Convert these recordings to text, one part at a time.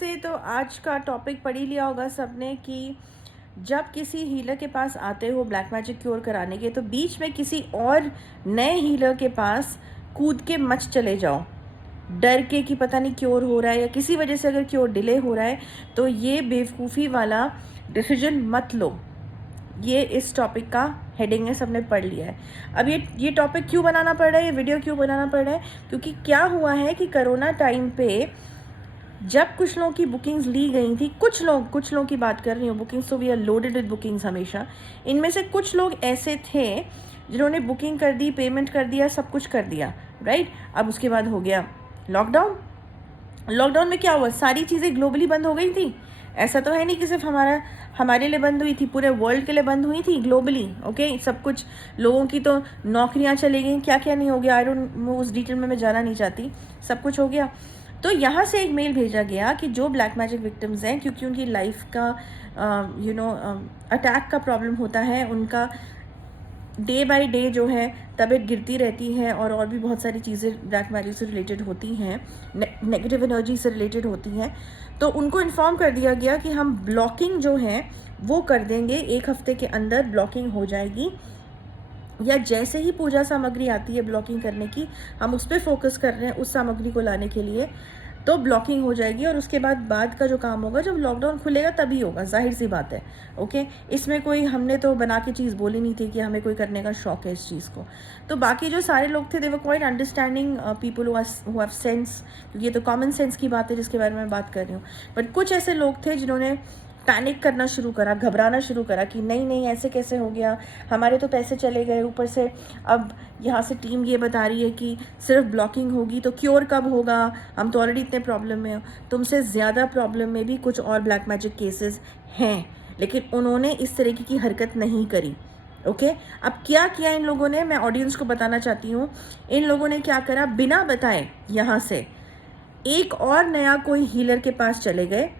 से तो आज का टॉपिक पढ़ ही लिया होगा सबने कि जब किसी हीलर के पास आते हो ब्लैक मैजिक क्योर कराने के, तो बीच में किसी और नए हीलर के पास कूद के मत चले जाओ डर के कि पता नहीं क्योर हो रहा है, या किसी वजह से अगर क्योर डिले हो रहा है तो ये बेवकूफ़ी वाला डिसीजन मत लो। ये इस टॉपिक का हेडिंग है, सबने पढ़ लिया है। अब ये टॉपिक क्यों बनाना पड़ रहा है, ये वीडियो क्यों बनाना पड़ रहा है, क्योंकि क्या हुआ है कि कोरोना टाइम पे जब कुछ लोगों की बुकिंग्स ली गई थी, कुछ लोगों की बात कर रही हूँ, बुकिंग्स तो we are loaded with bookings हमेशा। इनमें से कुछ लोग ऐसे थे जिन्होंने बुकिंग कर दी, पेमेंट कर दिया, सब कुछ कर दिया, राइट। अब उसके बाद हो गया लॉकडाउन। लॉकडाउन में क्या हुआ, सारी चीज़ें ग्लोबली बंद हो गई थी। ऐसा तो है नहीं कि सिर्फ हमारे लिए बंद हुई थी, पूरे वर्ल्ड के लिए बंद हुई थी ग्लोबली। ओके, सब कुछ, लोगों की तो नौकरियां चली गई, क्या क्या नहीं हो गया, आई डोंट नो, उस डिटेल में मैं जाना नहीं चाहती, सब कुछ हो गया। तो यहाँ से एक मेल भेजा गया कि जो ब्लैक मैजिक विक्टिम्स हैं, क्योंकि उनकी लाइफ का अटैक का प्रॉब्लम होता है, उनका डे बाय डे जो है तबीयत गिरती रहती है, और भी बहुत सारी चीज़ें ब्लैक मैजिक से रिलेटेड होती हैं, नेगेटिव एनर्जी से रिलेटेड होती हैं। तो उनको इन्फॉर्म कर दिया गया कि हम ब्लॉकिंग जो है वो कर देंगे, 1 हफ्ते के अंदर ब्लॉकिंग हो जाएगी, या जैसे ही पूजा सामग्री आती है ब्लॉकिंग करने की, हम उस पर फोकस कर रहे हैं उस सामग्री को लाने के लिए, तो ब्लॉकिंग हो जाएगी। और उसके बाद का जो काम होगा जब लॉकडाउन खुलेगा तभी होगा, जाहिर सी बात है। ओके, इसमें कोई हमने तो बना के चीज़ बोली नहीं थी कि हमें कोई करने का शौक है इस चीज़ को। तो बाकी जो सारे लोग थे they were quite understanding people who have sense, क्योंकि ये तो कॉमन सेंस की बात है जिसके बारे में मैं बात कर रही हूँ। बट कुछ ऐसे लोग थे जिन्होंने पैनिक करना शुरू करा, घबराना शुरू करा कि नहीं नहीं ऐसे कैसे हो गया, हमारे तो पैसे चले गए, ऊपर से अब यहाँ से टीम ये बता रही है कि सिर्फ ब्लॉकिंग होगी तो क्योर कब होगा, हम तो ऑलरेडी इतने प्रॉब्लम में हो। तुमसे ज़्यादा प्रॉब्लम में भी कुछ और ब्लैक मैजिक केसेस हैं, लेकिन उन्होंने इस तरीके की हरकत नहीं करी। ओके, अब क्या किया इन लोगों ने, मैं ऑडियंस को बताना चाहती हूँ। इन लोगों ने क्या करा, बिना बताए यहाँ से एक और नया कोई हीलर के पास चले गए,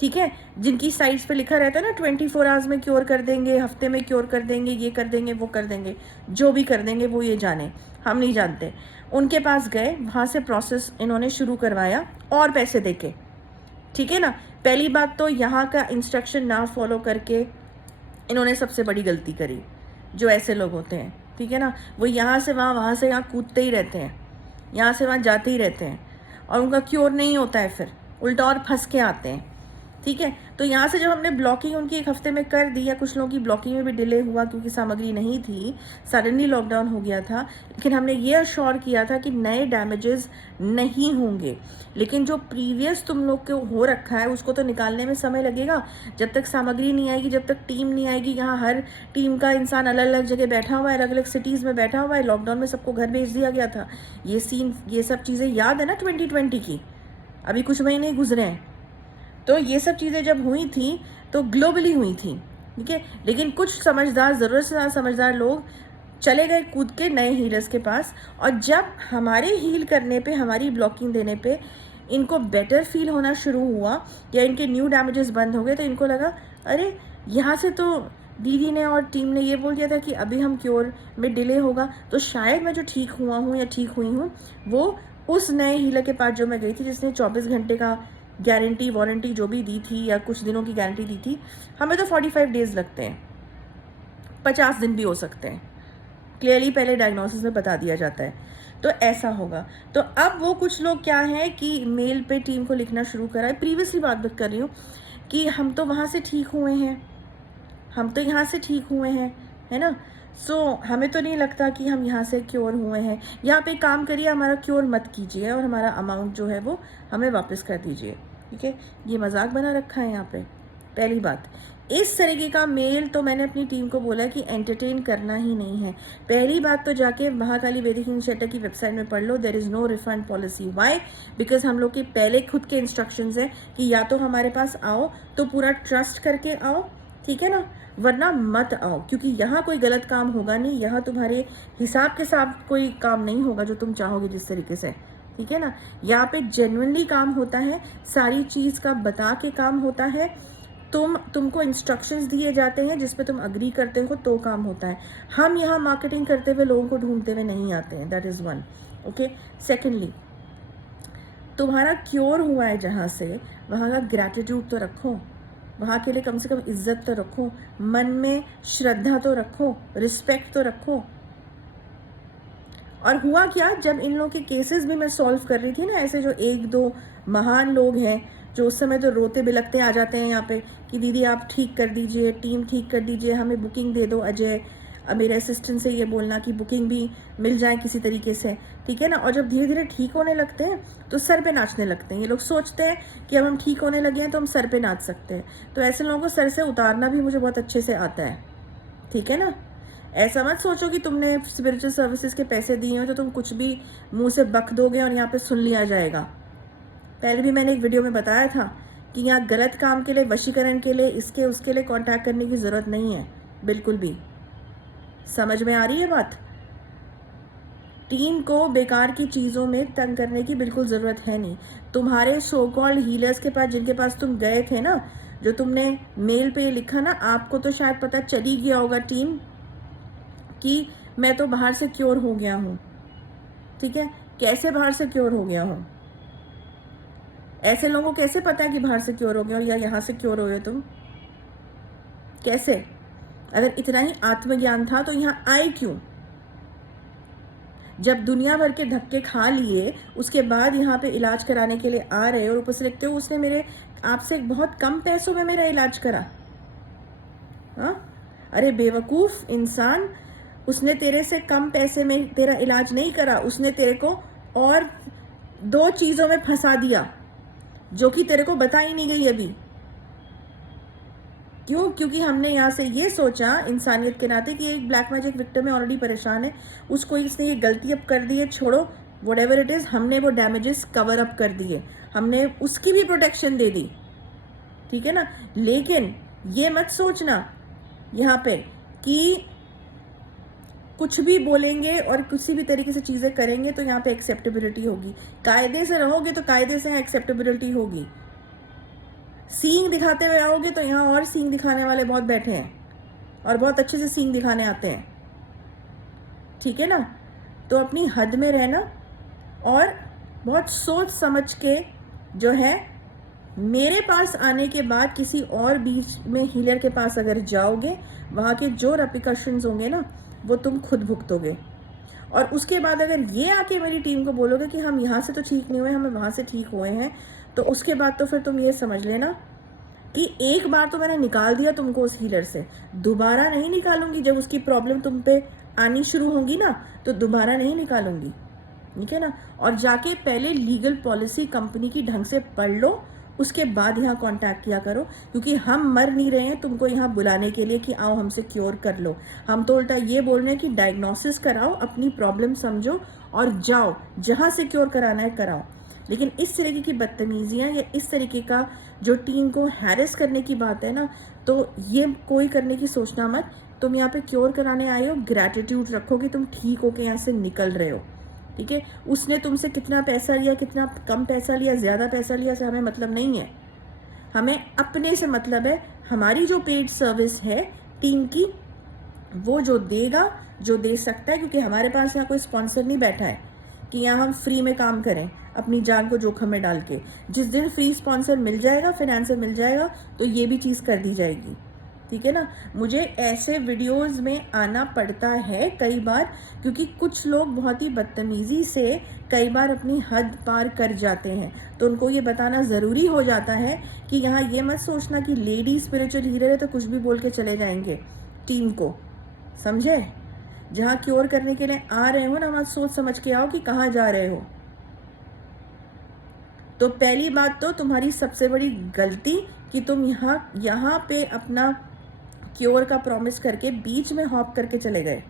ठीक है, जिनकी साइट्स पे लिखा रहता है ना 24 आवर्स में क्योर कर देंगे, हफ्ते में क्योर कर देंगे, ये कर देंगे, वो कर देंगे, जो भी कर देंगे वो ये जाने, हम नहीं जानते। उनके पास गए, वहाँ से प्रोसेस इन्होंने शुरू करवाया और पैसे देके, ठीक है ना। पहली बात तो यहाँ का इंस्ट्रक्शन ना फॉलो करके इन्होंने सबसे बड़ी गलती करी, जो ऐसे लोग होते हैं, ठीक है ना, वो यहाँ से वहाँ से यहाँ कूदते ही रहते हैं, यहाँ से वहाँ जाते ही रहते हैं, और उनका क्योर नहीं होता है, फिर उल्टा और फंस के आते हैं, ठीक है। तो यहाँ से जब हमने ब्लॉकिंग उनकी 1 हफ्ते में कर दी, या कुछ लोगों की ब्लॉकिंग में भी डिले हुआ क्योंकि सामग्री नहीं थी, सडनली लॉकडाउन हो गया था, लेकिन हमने ये अश्योर किया था कि नए डैमेजेस नहीं होंगे। लेकिन जो प्रीवियस तुम लोग को हो रखा है उसको तो निकालने में समय लगेगा, जब तक सामग्री नहीं आएगी, जब तक टीम नहीं आएगी। यहाँ हर टीम का इंसान अलग अलग जगह बैठा हुआ है, अलग अलग सिटीज़ में बैठा हुआ है। लॉकडाउन में सबको घर भेज दिया गया था। ये सब चीज़ें याद है ना 2020 की, अभी कुछ महीने गुजरे हैं। तो ये सब चीज़ें जब हुई थी तो ग्लोबली हुई थी, ठीक है। लेकिन कुछ समझदार, ज़रूरत से ज़्यादा समझदार लोग चले गए कूद के नए हीलर्स के पास, और जब हमारे हील करने पे, हमारी ब्लॉकिंग देने पे इनको बेटर फील होना शुरू हुआ, या इनके न्यू डैमेजेस बंद हो गए, तो इनको लगा अरे यहाँ से तो दीदी ने और टीम ने ये बोल दिया था कि अभी हम क्योर में डिले होगा, तो शायद मैं जो ठीक हुआ हूँ या ठीक हुई हूँ वो उस नए हीलर के पास जो मैं गई थी, जिसने 24 घंटे का गारंटी वारंटी जो भी दी थी, या कुछ दिनों की गारंटी दी थी। हमें तो 45 डेज लगते हैं, 50 दिन भी हो सकते हैं, क्लियरली पहले डायग्नोसिस में बता दिया जाता है। तो ऐसा होगा। तो अब वो कुछ लोग क्या है कि मेल पे टीम को लिखना शुरू करा है। प्रीवियसली बात कर रही हूँ कि हम तो वहाँ से ठीक हुए हैं, हम तो यहाँ से ठीक हुए हैं, है ना। सो हमें तो नहीं लगता कि हम यहाँ से क्योर हुए हैं। यहाँ पे काम करिए, हमारा क्योर मत कीजिए, और हमारा अमाउंट जो है वो हमें वापस कर दीजिए, ठीक है। ये मजाक बना रखा है यहाँ पे। पहली बात, इस तरीके का मेल तो मैंने अपनी टीम को बोला कि एंटरटेन करना ही नहीं है। पहली बात तो जाके महाकाली वैदिक हीलिंग सेंटर की वेबसाइट में पढ़ लो, there is no refund policy. Why? Because हम लोग के पहले खुद के इंस्ट्रक्शंस हैं कि या तो हमारे पास आओ तो पूरा ट्रस्ट करके आओ, ठीक है ना, वरना मत आओ, क्योंकि यहाँ कोई गलत काम होगा नहीं, यहाँ तुम्हारे हिसाब के साथ कोई काम नहीं होगा जो तुम चाहोगे जिस तरीके से, ठीक है ना। यहाँ पे जेन्युइनली काम होता है, सारी चीज़ का बता के काम होता है, तुमको इंस्ट्रक्शंस दिए जाते हैं जिस पे तुम अग्री करते हो तो काम होता है। हम यहाँ मार्केटिंग करते हुए लोगों को ढूंढते हुए नहीं आते हैं, that is one. Okay, secondly तुम्हारा क्योर हुआ है जहाँ से, वहाँ का ग्रैटिट्यूड तो रखो, वहाँ के लिए कम से कम इज्जत तो रखो, मन में श्रद्धा तो रखो, रिस्पेक्ट तो रखो। और हुआ क्या, जब इन लोगों के केसेस भी मैं सॉल्व कर रही थी ना, ऐसे जो एक दो महान लोग हैं जो उस समय तो रोते बिलखते आ जाते हैं यहाँ पे कि दीदी आप ठीक कर दीजिए, टीम ठीक कर दीजिए, हमें बुकिंग दे दो अजय, मेरे असिस्टेंट से ये बोलना कि बुकिंग भी मिल जाए किसी तरीके से, ठीक है ना। और जब धीरे धीरे ठीक होने लगते हैं तो सर पे नाचने लगते हैं। ये लोग सोचते हैं कि अब हम ठीक होने लगे हैं तो हम सर पे नाच सकते हैं। तो ऐसे लोगों को सर से उतारना भी मुझे बहुत अच्छे से आता है, ठीक है ना। ऐसा मत सोचो कि तुमने स्पिरिचुअल सर्विसेज के पैसे दिए हो तो तुम कुछ भी मुंह से बक दोगे और यहाँ पे सुन लिया जाएगा। पहले भी मैंने एक वीडियो में बताया था कि यहाँ गलत काम के लिए, वशीकरण के लिए, इसके उसके लिए कांटेक्ट करने की ज़रूरत नहीं है बिल्कुल भी। समझ में आ रही है बात? टीम को बेकार की चीज़ों में तंग करने की बिल्कुल ज़रूरत है नहीं। तुम्हारे सो कॉल्ड हीलर्स के पास, जिनके पास तुम गए थे ना, जो तुमने मेल पे लिखा ना, आपको तो शायद पता चल ही गया होगा टीम कि मैं तो बाहर से क्योर हो गया हूँ, ठीक है। कैसे बाहर से क्योर हो गया हूँ? ऐसे लोगों को कैसे पता है कि बाहर से क्योर हो गया हो या यहाँ से क्योर हो गए तुम? कैसे? अगर इतना ही आत्मज्ञान था तो यहाँ आए क्यों? जब दुनिया भर के धक्के खा लिए उसके बाद यहाँ पे इलाज कराने के लिए आ रहे हो और ऊपर से लिखते हो उसने मेरे आपसे बहुत कम पैसों में मेरा इलाज करा। हाँ, अरे बेवकूफ़ इंसान, उसने तेरे से कम पैसे में तेरा इलाज नहीं करा, उसने तेरे को और दो चीज़ों में फंसा दिया जो कि तेरे को बता ही नहीं गई अभी। क्यों? क्योंकि हमने यहाँ से ये सोचा इंसानियत के नाते कि एक ब्लैक मैजिक विक्टिम में ऑलरेडी परेशान है, उसको इसने ये गलती अब कर दी है, छोड़ो व्हाटएवर इट इज़, हमने वो डैमेजेस कवर अप कर दिए, हमने उसकी भी प्रोटेक्शन दे दी, ठीक है ना। लेकिन ये मत सोचना यहाँ पे कि कुछ भी बोलेंगे और किसी भी तरीके से चीज़ें करेंगे तो यहाँ पे एक्सेप्टेबिलिटी होगी। कायदे से रहोगे तो कायदे से एक्सेप्टेबिलिटी होगी। सींग दिखाते हुए आओगे तो यहाँ और सींग दिखाने वाले बहुत बैठे हैं और बहुत अच्छे से सींग दिखाने आते हैं, ठीक है ना। तो अपनी हद में रहना और बहुत सोच समझ के जो है, मेरे पास आने के बाद किसी और बीच में हीलर के पास अगर जाओगे, वहाँ के जो रिपरकशंस होंगे ना वो तुम खुद भुगतोगे। और उसके बाद अगर ये आके मेरी टीम को बोलोगे कि हम यहाँ से तो ठीक नहीं हुए, हमें वहाँ से ठीक हुए हैं, तो उसके बाद तो फिर तुम ये समझ लेना कि एक बार तो मैंने निकाल दिया तुमको उस हीलर से, दोबारा नहीं निकालूंगी। जब उसकी प्रॉब्लम तुम पे आनी शुरू होगी ना तो दोबारा नहीं निकालूंगी, ठीक है ना। और जाके पहले लीगल पॉलिसी कंपनी की ढंग से पढ़ लो, उसके बाद यहाँ कांटेक्ट किया करो, क्योंकि हम मर नहीं रहे हैं तुमको यहाँ बुलाने के लिए कि आओ हमसे क्योर कर लो। हम तो उल्टा ये बोल रहे हैं कि डायग्नोसिस कराओ, अपनी प्रॉब्लम समझो और जाओ, जहाँ से क्योर कराना है कराओ। लेकिन इस तरीके की बदतमीजियाँ या इस तरीके का जो टीम को हैरेस करने की बात है ना, तो ये कोई करने की सोचना मत। तुम यहाँ पे क्योर कराने आए हो, ग्रैटिट्यूड रखो कि तुम ठीक होके यहाँ से निकल रहे हो, ठीक है। उसने तुमसे कितना पैसा लिया, कितना कम पैसा लिया, ज़्यादा पैसा लिया, से हमें मतलब नहीं है। हमें अपने से मतलब है। हमारी जो पेड सर्विस है टीम की, वो जो देगा, जो दे सकता है, क्योंकि हमारे पास यहाँ कोई स्पॉन्सर नहीं बैठा है कि यहाँ हम फ्री में काम करें अपनी जान को जोखिम में डाल के। जिस दिन फ्री स्पॉन्सर मिल जाएगा, फाइनेंसर मिल जाएगा, तो ये भी चीज़ कर दी जाएगी, ठीक है ना। मुझे ऐसे वीडियोस में आना पड़ता है कई बार, क्योंकि कुछ लोग बहुत ही बदतमीज़ी से कई बार अपनी हद पार कर जाते हैं, तो उनको ये बताना ज़रूरी हो जाता है कि यहाँ ये मत सोचना कि लेडी स्पिरिचुअल हीलर है तो कुछ भी बोल के चले जाएंगे टीम को, समझे। जहाँ क्योर करने के लिए आ रहे हो ना, वहाँ सोच समझ के आओ कि कहाँ जा रहे हो। तो पहली बात तो तुम्हारी सबसे बड़ी गलती कि तुम यहाँ पे अपना क्योर का प्रॉमिस करके बीच में हॉप करके चले गए,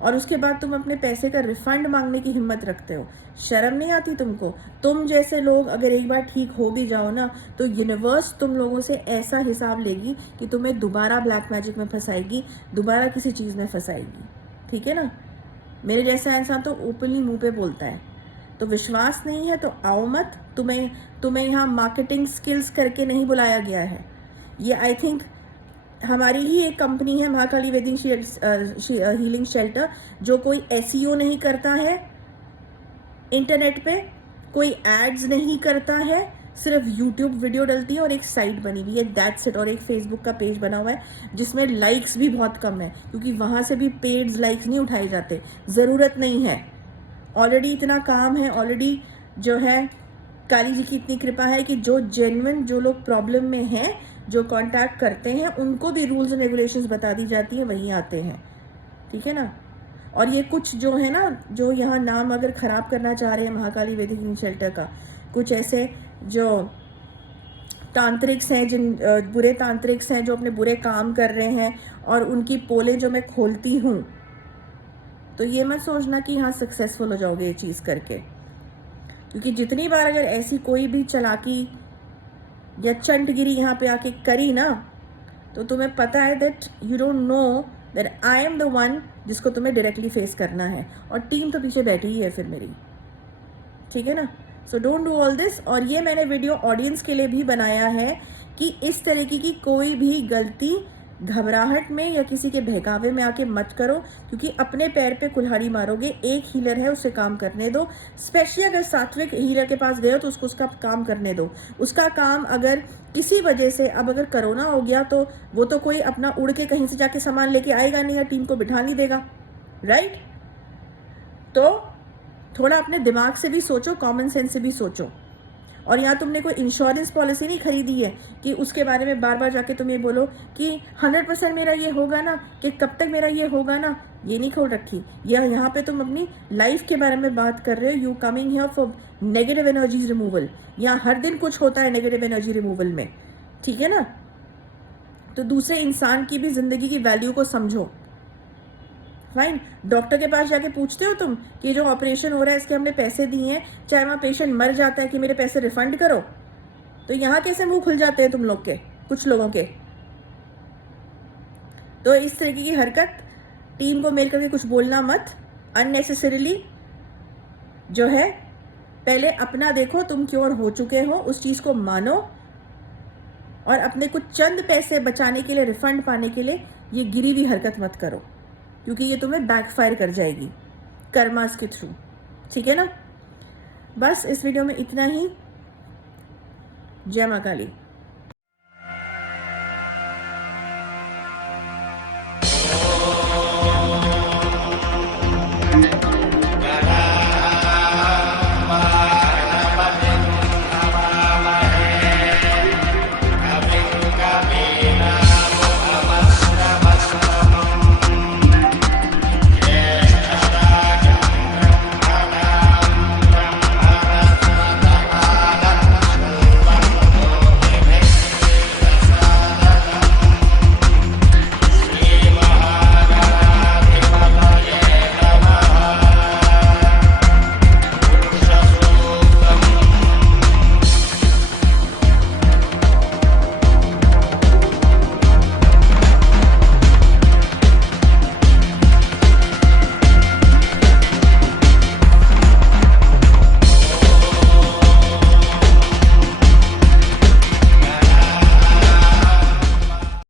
और उसके बाद तुम अपने पैसे का रिफंड मांगने की हिम्मत रखते हो। शर्म नहीं आती तुमको? तुम जैसे लोग अगर एक बार ठीक हो भी जाओ ना, तो यूनिवर्स तुम लोगों से ऐसा हिसाब लेगी कि तुम्हें दोबारा ब्लैक मैजिक में फंसाएगी, दोबारा किसी चीज़ में फंसाएगी, ठीक है ना। मेरे जैसा इंसान तो ओपनली मुंह पे बोलता है। तो विश्वास नहीं है तो आओ मत। तुम्हें यहाँ मार्केटिंग स्किल्स करके नहीं बुलाया गया है। ये आई थिंक हमारी ही एक कंपनी है, महाकाली वेदिंग हीलिंग शेल्टर, जो कोई एसईओ नहीं करता है इंटरनेट पे, कोई एड्स नहीं करता है, सिर्फ यूट्यूब वीडियो डलती है और एक साइट बनी हुई है, दैट्स इट। और एक फेसबुक का पेज बना हुआ है जिसमें लाइक्स भी बहुत कम है, क्योंकि वहाँ से भी पेड लाइक्स नहीं उठाए जाते, ज़रूरत नहीं है। ऑलरेडी इतना काम है, ऑलरेडी जो है काली जी की इतनी कृपा है कि जो जेन्युइन, जो लोग प्रॉब्लम में हैं, जो कांटेक्ट करते हैं, उनको भी रूल्स एंड रेगुलेशंस बता दी जाती है, वहीं आते हैं, ठीक है ना। और ये कुछ जो है ना, जो यहाँ नाम अगर ख़राब करना चाह रहे हैं महाकाली वैदिक हीलिंग शेल्टर का, कुछ ऐसे जो तांत्रिक्स हैं, जिन बुरे तांत्रिक्स हैं जो अपने बुरे काम कर रहे हैं, और उनकी पोलें जो मैं खोलती हूँ, तो ये मत सोचना कि हाँ सक्सेसफुल हो जाओगे ये चीज़ करके, क्योंकि जितनी बार अगर ऐसी कोई भी चालाकी या चंटगिरी यहाँ पे आके करी ना, तो तुम्हें पता है that you don't know that I am the one जिसको तुम्हें डायरेक्टली फेस करना है, और टीम तो पीछे बैठी ही है फिर मेरी, ठीक है ना। So don't do all this. और ये मैंने वीडियो ऑडियंस के लिए भी बनाया है कि इस तरीके की कोई भी गलती घबराहट में या किसी के बहकावे में आके मत करो, क्योंकि अपने पैर पे कुल्हाड़ी मारोगे। एक हीलर है, उसे काम करने दो। स्पेशली अगर सात्विक हीलर के पास गए हो तो उसको उसका काम करने दो। उसका काम अगर किसी वजह से, अब अगर कोरोना हो गया तो वो तो कोई अपना उड़ के कहीं से जाके सामान लेके आएगा नहीं, या टीम को बिठा नहीं देगा, राइट। तो थोड़ा अपने दिमाग से भी सोचो, कॉमन सेंस से भी सोचो। और यहाँ तुमने कोई इंश्योरेंस पॉलिसी नहीं खरीदी है कि उसके बारे में बार बार जाके तुम ये बोलो कि 100% मेरा ये होगा ना, कि कब तक मेरा ये होगा ना, ये नहीं खोल रखी। या यहाँ पे तुम अपनी लाइफ के बारे में बात कर रहे हो। You coming here for negative energies removal. यहाँ हर दिन कुछ होता है नेगेटिव एनर्जी रिमूवल में, ठीक है ना। तो दूसरे इंसान की भी जिंदगी की वैल्यू को समझो। फाइन। डॉक्टर के पास जाके पूछते हो तुम कि जो ऑपरेशन हो रहा है इसके हमने पैसे दिए हैं, चाहे वहाँ पेशेंट मर जाता है, कि मेरे पैसे रिफंड करो। तो यहाँ कैसे मुंह खुल जाते हैं तुम लोग के, कुछ लोगों के। तो इस तरीके की हरकत, टीम को मेल करके कुछ बोलना मत अननेसेसरीली। जो है पहले अपना देखो, तुम क्योर हो चुके हो, उस चीज़ को मानो, और अपने कुछ चंद पैसे बचाने के लिए, रिफंड पाने के लिए ये गिरी हुई हरकत मत करो, क्योंकि ये तुम्हें बैकफायर कर जाएगी कर्मास के थ्रू, ठीक है ना। बस इस वीडियो में इतना ही। जय मां काली।